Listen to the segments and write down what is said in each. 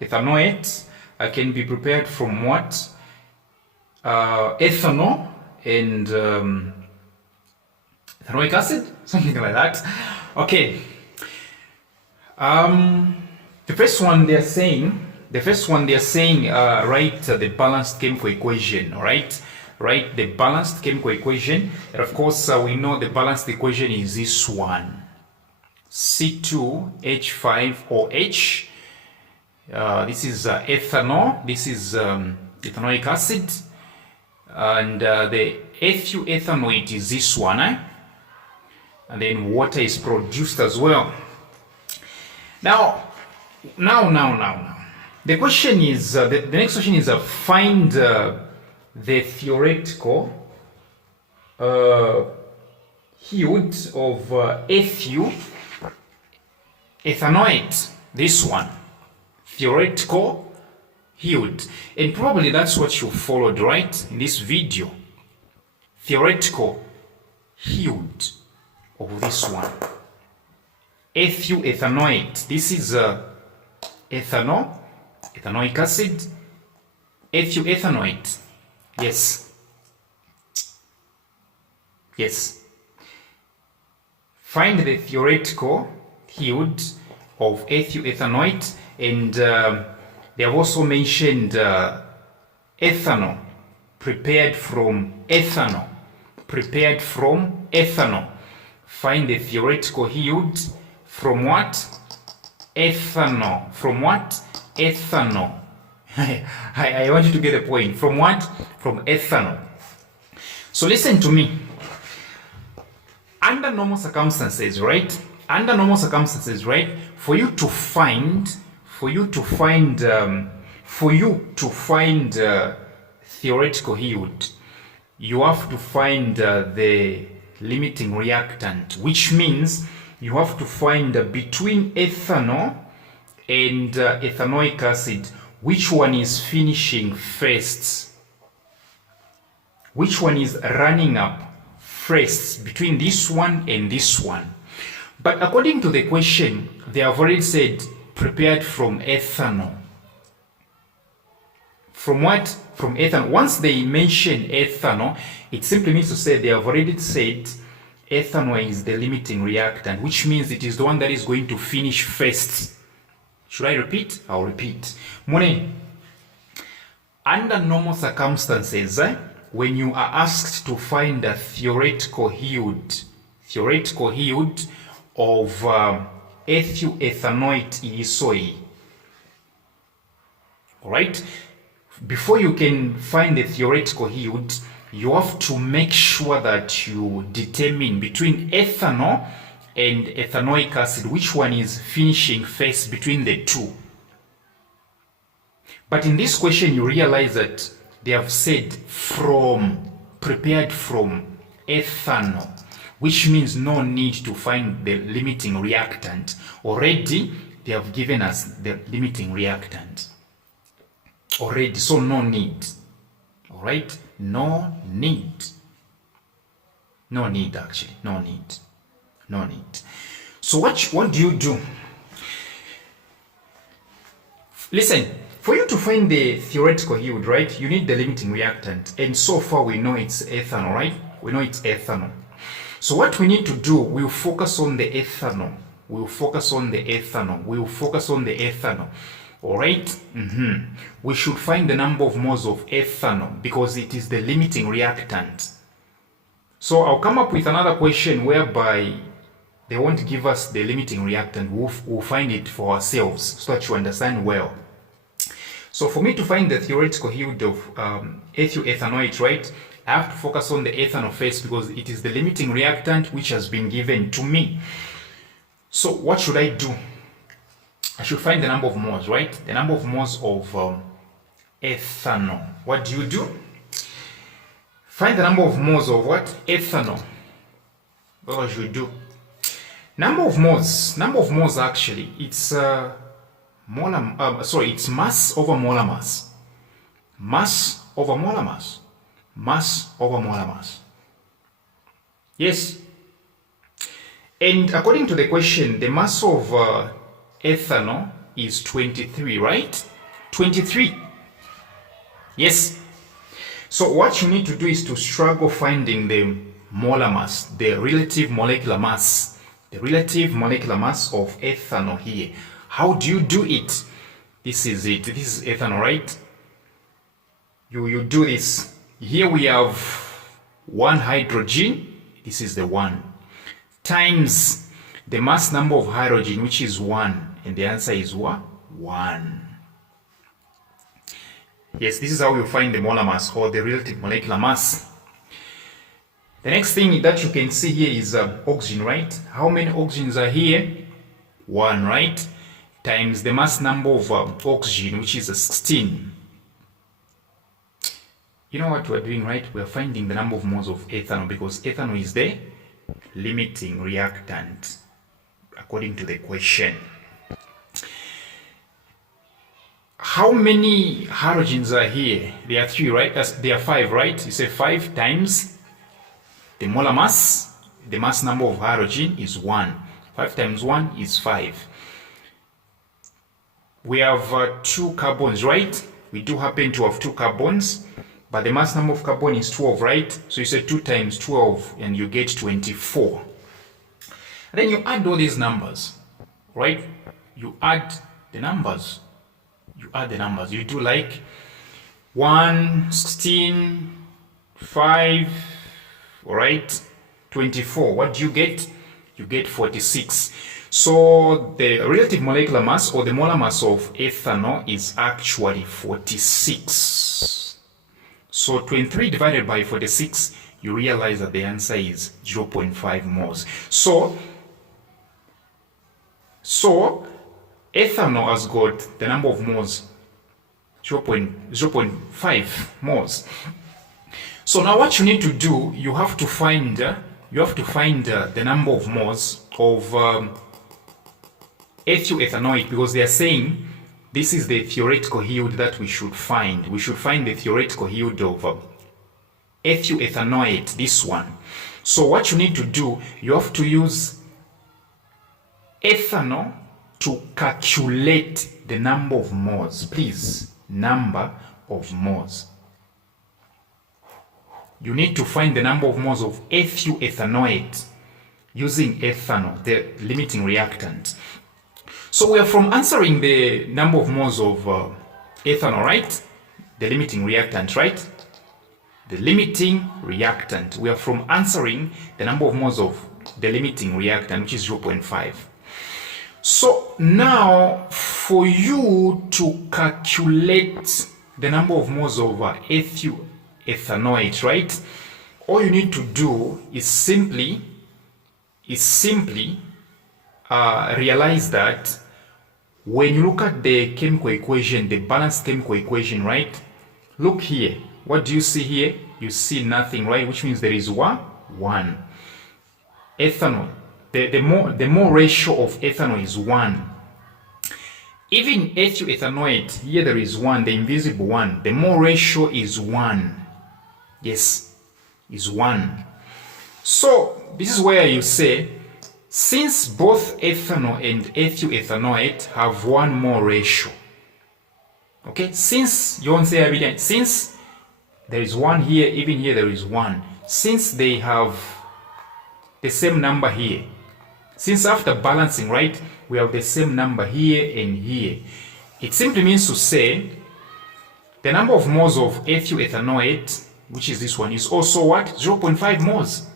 ethanoate can be prepared from what? Ethanol and ethanoic acid, something like that. Okay. The first one they're saying, write the balanced chemical equation, all right? Write the balanced chemical equation. And of course, we know the balanced equation is this one. C2H5OH. This is ethanol. This is ethanoic acid. And the ethanoate is this one. And then water is produced as well. Now. The question is, the next question is find the theoretical yield of ethanoate. This one, theoretical yield, and probably that's what you followed, right, in this video. Theoretical yield of this one, ethanoate. This is ethanol, ethanoic acid, ethanoate. Yes. Find the theoretical yield of ethanoate, and they have also mentioned ethanol prepared from ethanol. Find the theoretical yield from what? Ethanol. From what? Ethanol. I want you to get the point. From what? From ethanol. So listen to me. Under normal circumstances, right? For you to find theoretical yield, you have to find the limiting reactant, which means you have to find between ethanol and ethanoic acid, which one is finishing first, which one is running up first between this one and this one. But according to the question, they have already said prepared from ethanol. From what? From ethanol. Once they mention ethanol, it simply means to say they have already said ethanol is the limiting reactant, which means it is the one that is going to finish first. Should I repeat? I'll repeat. Mone, under normal circumstances, when you are asked to find a theoretical yield of ethanoate ilisoi, all right? Before you can find the theoretical yield, you have to make sure that you determine between ethanol and ethanoic acid which one is finishing first between the two. But in this question, you realize that they have said prepared from ethanol, which means no need to find the limiting reactant. Already, they have given us the limiting reactant. Already, so no need. All right? No need actually. No need. So what do you do? Listen, for you to find the theoretical yield, right, you need the limiting reactant. And so far we know it's ethanol, right? We know it's ethanol. So what we need to do, we'll focus on the ethanol. All right? We should find the number of moles of ethanol because it is the limiting reactant. So I'll come up with another question whereby they won't give us the limiting reactant. We'll find it for ourselves so that you understand well. So for me to find the theoretical yield of ethanoate, right, I have to focus on the ethanol first because it is the limiting reactant which has been given to me. So what should I do? I should find the number of moles, right? The number of moles of ethanol. What do? Find the number of moles of what? Ethanol. What should we do? Number of moles actually, it's it's mass over molar mass. Mass over molar mass. Mass over molar mass. Yes. And according to the question, the mass of ethanol is 23, right? 23. Yes. So what you need to do is to struggle finding the molar mass, the relative molecular mass. The relative molecular mass of ethanol here. How do you do it? This is it. This is ethanol, right? You do this. Here we have 1 hydrogen. This is the 1. Times the mass number of hydrogen, which is 1. And the answer is what? 1. Yes, this is how you find the molar mass or the relative molecular mass. The next thing that you can see here is oxygen, right? How many oxygens are here? 1, right? Times the mass number of oxygen, which is 16. You know what we're doing, right? We're finding the number of moles of ethanol because ethanol is the limiting reactant, according to the question. How many halogens are here? There are 3, right? There are 5, right? You say 5 times the molar mass, the mass number of halogen is 1. 5 times 1 is 5. We have 2 carbons, right? We do happen to have 2 carbons, but the mass number of carbon is 12, right? So you say 2 times 12 and you get 24. And then you add all these numbers, right? You add the numbers. You do like 1, 16, 5, all right, 24. What do you get? You get 46. So the relative molecular mass or the molar mass of ethanol is actually 46. So 23 divided by 46, you realize that the answer is 0.5 moles. So ethanol has got the number of moles 0.5 moles. So now what you need to do, you have to find the number of moles of ethanoate, because they are saying this is the theoretical yield that we should find. We should find the theoretical yield of ethanoate, this one. So what you need to do, you have to use ethanol to calculate the number of moles. Please, number of moles. You need to find the number of moles of ethanoate using ethanol, the limiting reactant. So we are from answering the number of moles of ethanol, right? The limiting reactant, right? The limiting reactant. We are from answering the number of moles of the limiting reactant, which is 0.5. So now, for you to calculate the number of moles of ethanoate, right? All you need to do is simply realize that when you look at the chemical equation, the balanced chemical equation, right? Look here. What do you see here? You see nothing, right? Which means there is 1. Ethanol. The mole ratio of ethanol is 1. Even ethanoate, here there is 1, the invisible 1. The mole ratio is 1. Yes, is 1. So this is where you say, since both ethanol and ethanoate have 1 mole ratio, okay, since you won't say evidence, since there is 1 here, even here there is 1, since they have the same number here, since after balancing, right, we have the same number here and here, it simply means to say the number of moles of ethanoate, which is this one, is also what? 0.5 moles.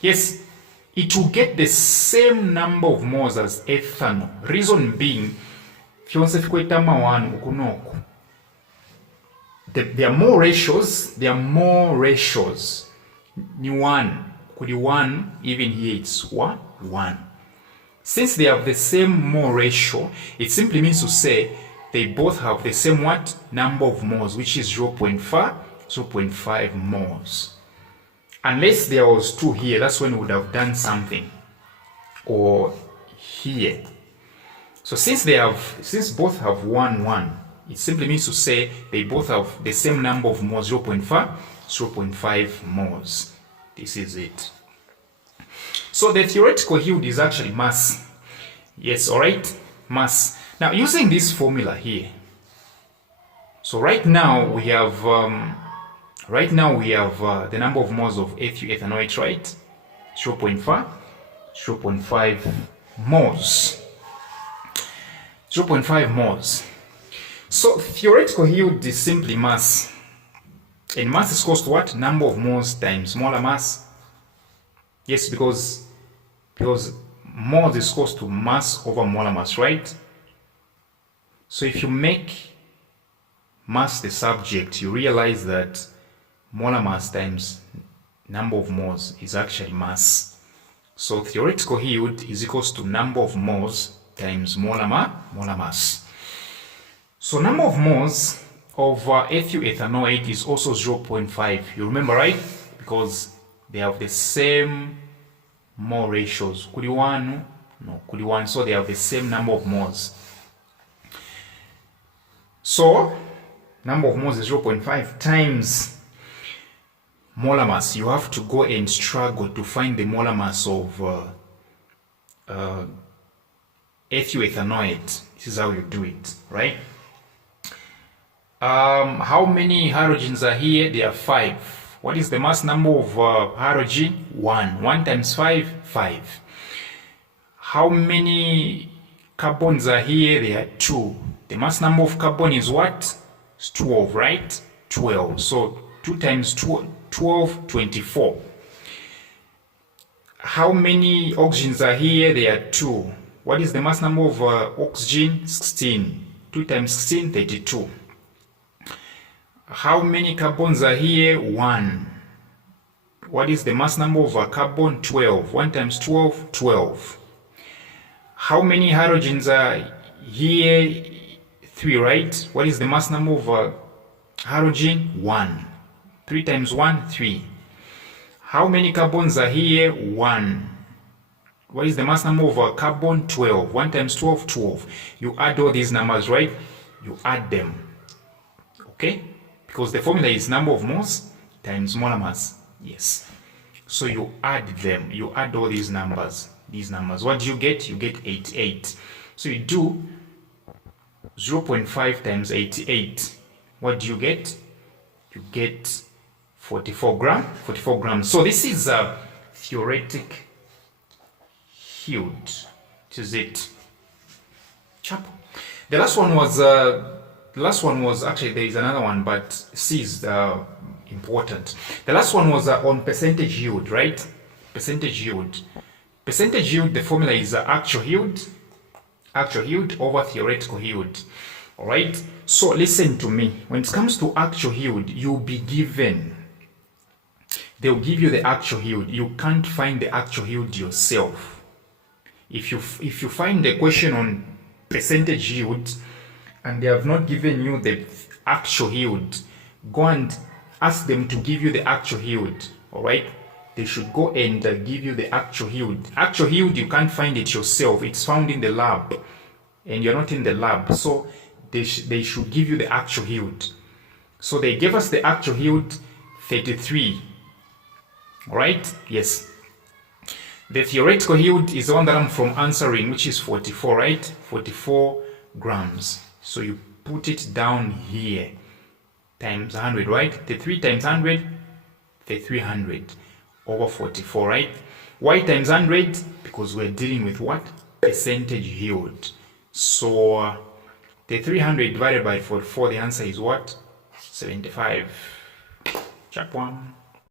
Yes, it will get the same number of moles as ethanol. Reason being, there are more ratios. Ni 1. Could be 1, even here it's 1. Since they have the same mole ratio, it simply means to say they both have the same what? Number of moles, which is 0.5 moles. Unless there was 2 here, that's when we would have done something. Or here. So since both have 1, it simply means to say they both have the same number of moles, 0.5 moles. This is it. So the theoretical yield is actually mass. Yes, alright? Mass. Now, using this formula here, so right now we have the number of moles of ethyl ethanoate, right? 0.5 moles. 0.5 moles. So theoretical yield is simply mass. And mass is equal to what? Number of moles times molar mass. Yes, because moles is equal to mass over molar mass, right? So if you make mass the subject, you realize that molar mass times number of moles is actually mass. So theoretical yield is equals to number of moles times molar mass. So number of moles of ethyl ethanoate is also 0.5. You remember, right? Because they have the same mole ratios. Kuli 1, no, kuli 1. So they have the same number of moles. So number of moles is 0.5 times molar mass. You have to go and struggle to find the molar mass of ethyl ethanoate. This is how you do it, right? How many halogens are here? There are 5. What is the mass number of halogen? 1. 1 times 5, 5. How many carbons are here? There are 2. The mass number of carbon is what? It's 12, right? 12. So 2 times 12, 24. How many oxygens are here? There are 2. What is the mass number of oxygen? 16. 2 times 16, 32. How many carbons are here? 1. What is the mass number of carbon? 12. 1 times 12, 12. How many halogens are here? 3, right? What is the mass number of halogen? 1. 3 times 1, 3. How many carbons are here? 1. What is the mass number of carbon? 12. 1 times 12, 12. You add all these numbers, right? You add them. Okay? Because the formula is number of moles times molar mass. Yes. So you add them. You add all these numbers. What do you get? You get 88. So you do 0.5 times 88. What do you get? You get 44 grams. So this is a theoretic yield. Which is it. Chap. The last one was actually, there is another one, but C is important. The last one was on percentage yield, right? Percentage yield. Percentage yield, the formula is actual yield over theoretical yield. All right? So listen to me. When it comes to actual yield, they'll give you the actual yield. You can't find the actual yield yourself. If you find the question on percentage yield, and they have not given you the actual yield, go and ask them to give you the actual yield. All right? They should go and give you the actual yield. Actual yield, you can't find it yourself. It's found in the lab, and you're not in the lab. So they should give you the actual yield. So they gave us the actual yield, 33. All right? Yes. The theoretical yield is the one that I'm from answering, which is 44, right? 44 grams. So you put it down here, times 100, right? 33 times 100, 300 over 44, right? Why times 100? Because we're dealing with what? Percentage yield. So the 300 divided by 44, the answer is what? 75. Chap 1.